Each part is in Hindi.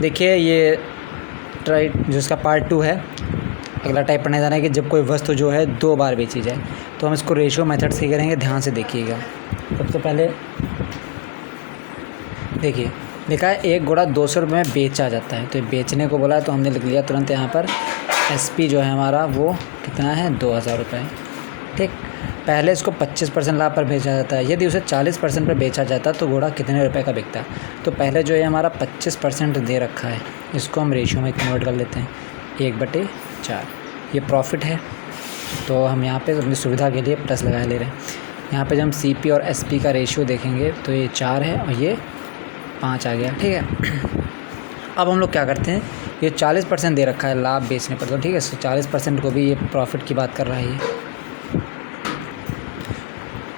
देखिए ये टाइप जो इसका पार्ट 2 है। अगला टाइप पढ़ने जाना है कि जब कोई वस्तु जो है 2 बार बेची जाए, तो हम इसको रेशियो मेथड से करेंगे। ध्यान से देखिएगा। सबसे पहले देखिए लिखा है एक घोड़ा 200 रुपये में बेचा जाता है, तो ये बेचने को बोला है, तो हमने लिख लिया तुरंत यहाँ पर SP जो है हमारा वो कितना है 2000 रुपये। ठीक, पहले इसको 25% लाभ पर बेचा जाता है। यदि उसे 40% पर बेचा जाता तो घोड़ा कितने रुपए का बिकता। तो पहले जो है हमारा 25% दे रखा है, इसको हम रेशियो में कन्वर्ट कर लेते हैं 1/4। ये प्रॉफिट है, तो हम यहाँ पे अपनी सुविधा के लिए प्लस लगा ले रहे हैं। यहाँ पे जब हम CP और SP का रेशियो देखेंगे तो ये 4 है और ये 5 आ गया। ठीक है, अब हम लोग क्या करते हैं, ये 40% दे रखा है लाभ बेचने पर, तो ठीक है, 40% को भी ये प्रॉफिट की बात कर रहा है ये।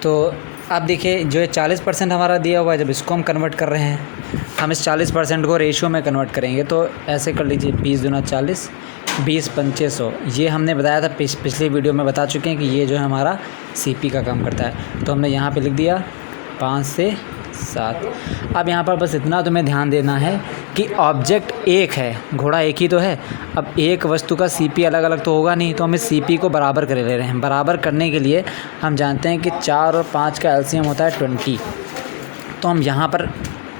तो आप देखिए जो ये 40% हमारा दिया हुआ है, जब इसको हम कन्वर्ट कर रहे हैं, हम इस 40% को रेशियो में कन्वर्ट करेंगे। तो ऐसे कर लीजिए 20 दूना 40, 20 पंचे 100। ये हमने बताया था पिछली वीडियो में बता चुके हैं कि ये जो है हमारा CP का काम करता है। तो हमने यहाँ पे लिख दिया 5 से 7। अब यहाँ पर बस इतना तुम्हें ध्यान देना है कि ऑब्जेक्ट एक है, घोड़ा एक ही तो है। अब एक वस्तु का CP अलग अलग तो होगा नहीं, तो हम इस CP को बराबर कर ले रहे हैं। बराबर करने के लिए हम जानते हैं कि 4 और 5 का LCM होता है 20। तो हम यहाँ पर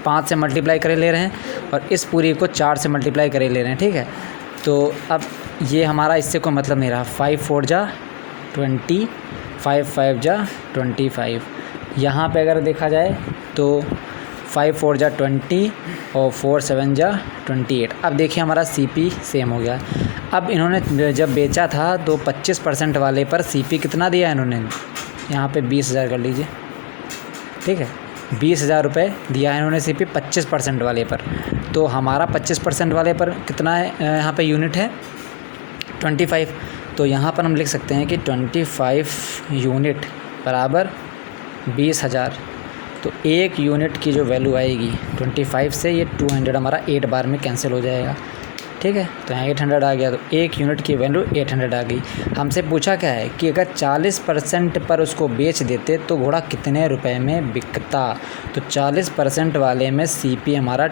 5 से मल्टीप्लाई करे ले रहे हैं और इस पूरी को 4 से मल्टीप्लाई करे ले रहे हैं। ठीक है, तो अब ये हमारा इससे कोई मतलब नहीं रहा। 5 4 जा 20, 5 5 जा 25। यहाँ पे अगर देखा जाए तो 5 4 जा 20 और 4 7 जा 28। अब देखिए हमारा CP सेम हो गया। अब इन्होंने जब बेचा था तो 25% वाले पर CP कितना दिया है इन्होंने, यहाँ पे 20,000 कर लीजिए। ठीक है, 20,000 रुपये दिया है इन्होंने CP 25% वाले पर। तो हमारा 25% वाले पर कितना है, यहाँ पे यूनिट है 25। तो यहाँ पर हम लिख सकते हैं कि 25 यूनिट बराबर 20,000। तो एक यूनिट की जो वैल्यू आएगी 25 से ये 200 हमारा 8 बार में कैंसिल हो जाएगा। ठीक है, तो यहाँ 800 आ गया, तो एक यूनिट की वैल्यू 800 आ गई। हमसे पूछा क्या है कि अगर 40% पर उसको बेच देते तो घोड़ा कितने रुपए में बिकता। तो 40% वाले में CP हमारा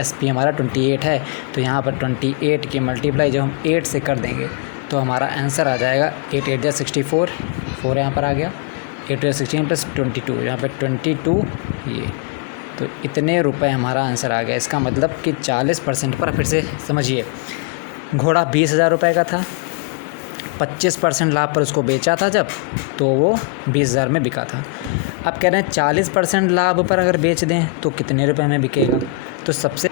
SP हमारा 28 है। तो यहाँ पर 28 की मल्टीप्लाई जब हम 8 से कर देंगे तो हमारा आंसर आ जाएगा 8 8 जा 64, 4 यहाँ पर आ गया, 8 16 + 22, यहाँ पर 22 ये। तो इतने रुपए हमारा आंसर आ गया। इसका मतलब कि 40% पर, फिर से समझिए, घोड़ा 20,000 रुपये का था, 25% लाभ पर उसको बेचा था जब, तो वो 20,000 में बिका था। अब कह रहे हैं 40% लाभ पर अगर बेच दें तो कितने रुपए में बिकेगा। तो सबसे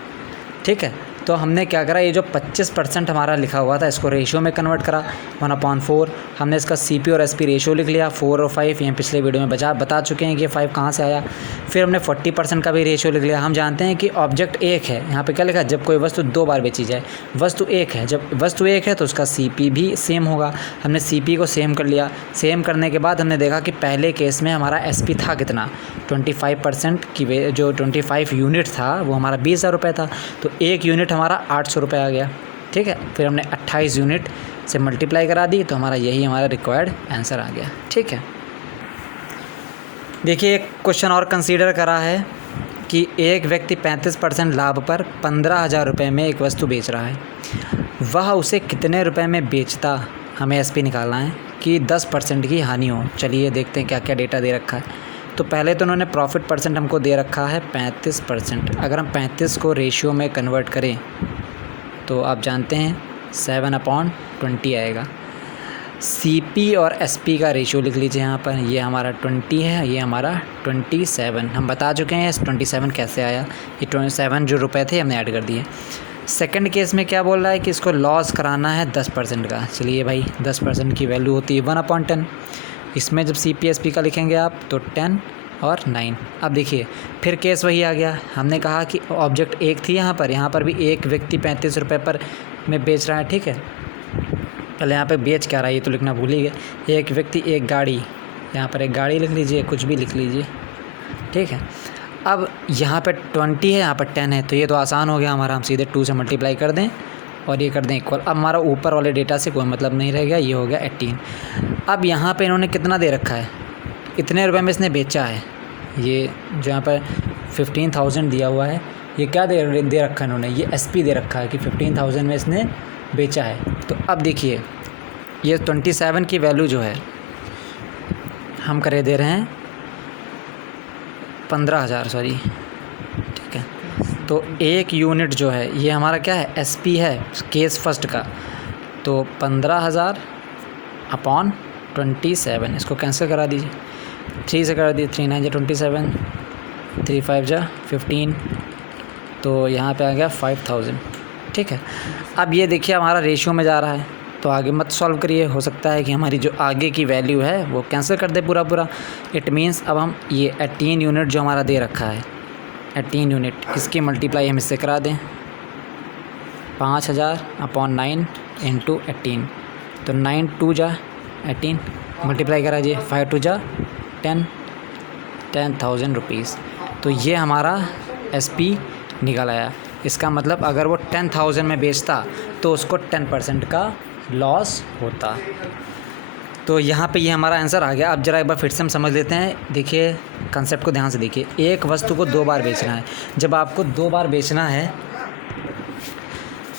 ठीक है, तो हमने क्या करा, ये जो 25% हमारा लिखा हुआ था इसको रेशियो में कन्वर्ट करा 1/4। हमने इसका CP और SP रेशियो लिख लिया 4 और 5। ये पिछले वीडियो में बता चुके हैं कि 5 कहाँ से आया। फिर हमने 40% का भी रेशियो लिख लिया। हम जानते हैं कि ऑब्जेक्ट एक है, यहाँ पे क्या लिखा है, जब कोई वस्तु 2 बार बेची जाए। वस्तु एक है, जब वस्तु एक है तो उसका CP भी सेम होगा। हमने CP को सेम कर लिया। सेम करने के बाद हमने देखा कि पहले केस में हमारा SP था कितना, 25% की जो 25 यूनिट था वो हमारा 20,000 रुपये था। तो एक यूनिट हमारा 800 रुपये आ गया। ठीक है, फिर हमने 28 यूनिट से मल्टीप्लाई करा दी तो हमारा यही हमारा रिक्वायर्ड आंसर आ गया। ठीक है, देखिए एक क्वेश्चन और कंसीडर करा है कि एक व्यक्ति 35% लाभ पर 15,000 रुपये में एक वस्तु बेच रहा है, वह उसे कितने रुपए में बेचता। हमें SP निकालना है कि 10% की हानि हो। चलिए देखते हैं क्या क्या डेटा दे रखा है। तो पहले तो उन्होंने प्रॉफिट परसेंट हमको दे रखा है 35%। अगर हम 35 को रेशियो में कन्वर्ट करें तो आप जानते हैं 7/20 आएगा। CP और SP का रेशियो लिख लीजिए यहाँ पर। ये हमारा 20 है, ये हमारा 27। हम बता चुके हैं 27 कैसे आया। ये 27 जो रुपए थे हमने ऐड कर दिए। सेकंड केस में क्या बोल रहा है कि इसको लॉस कराना है 10% का। चलिए भाई 10% की वैल्यू होती है 1/10। इसमें जब CP SP का लिखेंगे आप तो 10 और 9। अब देखिए फिर केस वही आ गया। हमने कहा कि ऑब्जेक्ट एक थी, यहाँ पर भी एक व्यक्ति 35 रुपये पर में बेच रहा है। ठीक है, पहले यहाँ पे बेच क्या रहा है ये तो लिखना भूल ही गए। एक व्यक्ति एक गाड़ी, यहाँ पर एक गाड़ी लिख लीजिए, कुछ भी लिख लीजिए। ठीक है, अब यहाँ पे 20 है, यहाँ पर 10 है, तो ये तो आसान हो गया हमारा। हम सीधे 2 से मल्टीप्लाई कर दें और ये कर दें इक्वल। अब हमारा ऊपर वाले डेटा से कोई मतलब नहीं रह गया, ये हो गया 18। अब यहाँ पे इन्होंने कितना दे रखा है, इतने रुपए में इसने बेचा है। ये जो यहाँ पर 15,000 दिया हुआ है, ये क्या दे रखा है इन्होंने, ये SP दे रखा है कि 15,000 में इसने बेचा है। तो अब देखिए ये 27 की वैल्यू जो है हम करे दे रहे हैं 15,000 सॉरी, ठीक है। तो एक यूनिट जो है ये हमारा क्या है, SP है केस फर्स्ट का। तो 15,000 अपॉन 27, इसको कैंसिल करा दीजिए, 3 से करा दीजिए, 3 9 जा 27, 3 5 जा 15, तो यहाँ पे आ गया 5,000, ठीक है। अब ये देखिए हमारा रेशियो में जा रहा है, तो आगे मत सॉल्व करिए, हो सकता है कि हमारी जो आगे की वैल्यू है वो कैंसिल कर दे पूरा। इट मीन्स अब हम ये 18 यूनिट जो हमारा दे रखा है, 18 यूनिट, इसकी मल्टीप्लाई हम इससे करा दें 5,000 अपॉन 9 इंटू 18, तो 9 2 जा 18, मल्टीप्लाई करा दीजिए 5 2 जा 10,000 रुपीज़। तो ये हमारा SP निकल आया। इसका मतलब अगर वो 10,000 में बेचता तो उसको 10% का लॉस होता। तो यहाँ पे ये हमारा आंसर आ गया। अब ज़रा एक बार फिर से हम समझ लेते हैं। देखिए कंसेप्ट को ध्यान से देखिए, एक वस्तु को 2 बार बेचना है। जब आपको 2 बार बेचना है,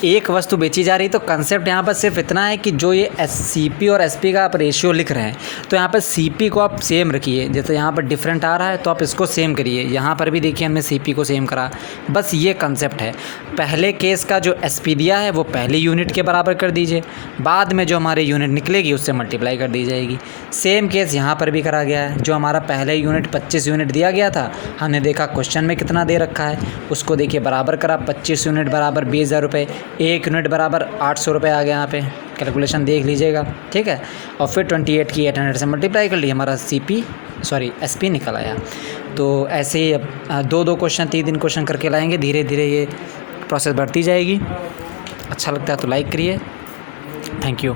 एक वस्तु बेची जा रही, तो कंसेप्ट यहाँ पर सिर्फ इतना है कि जो ये CP और SP का आप रेशियो लिख रहे हैं, तो यहाँ पर CP को आप सेम रखिए। जैसे यहाँ पर डिफरेंट आ रहा है तो आप इसको सेम करिए, यहाँ पर भी देखिए हमने CP को सेम करा। बस ये कंसेप्ट है। पहले केस का जो SP दिया है वो पहले यूनिट के बराबर कर दीजिए, बाद में जो हमारे यूनिट निकलेगी उससे मल्टीप्लाई कर दी जाएगी। सेम केस यहाँ पर भी करा गया है। जो हमारा पहले यूनिट 25 यूनिट दिया गया था, हमने देखा क्वेश्चन में कितना दे रखा है, उसको देखिए बराबर करा। 25 यूनिट बराबर 20,000 रुपये, 1 यूनिट बराबर 800 रुपये आ गया। यहाँ पे कैलकुलेशन देख लीजिएगा, ठीक है। और फिर 28 की 800 से मल्टीप्लाई कर ली, हमारा SP निकल आया। तो ऐसे ही अब 2 क्वेश्चन 3 क्वेश्चन करके लाएंगे, धीरे धीरे ये प्रोसेस बढ़ती जाएगी। अच्छा लगता है तो लाइक करिए। Thank you.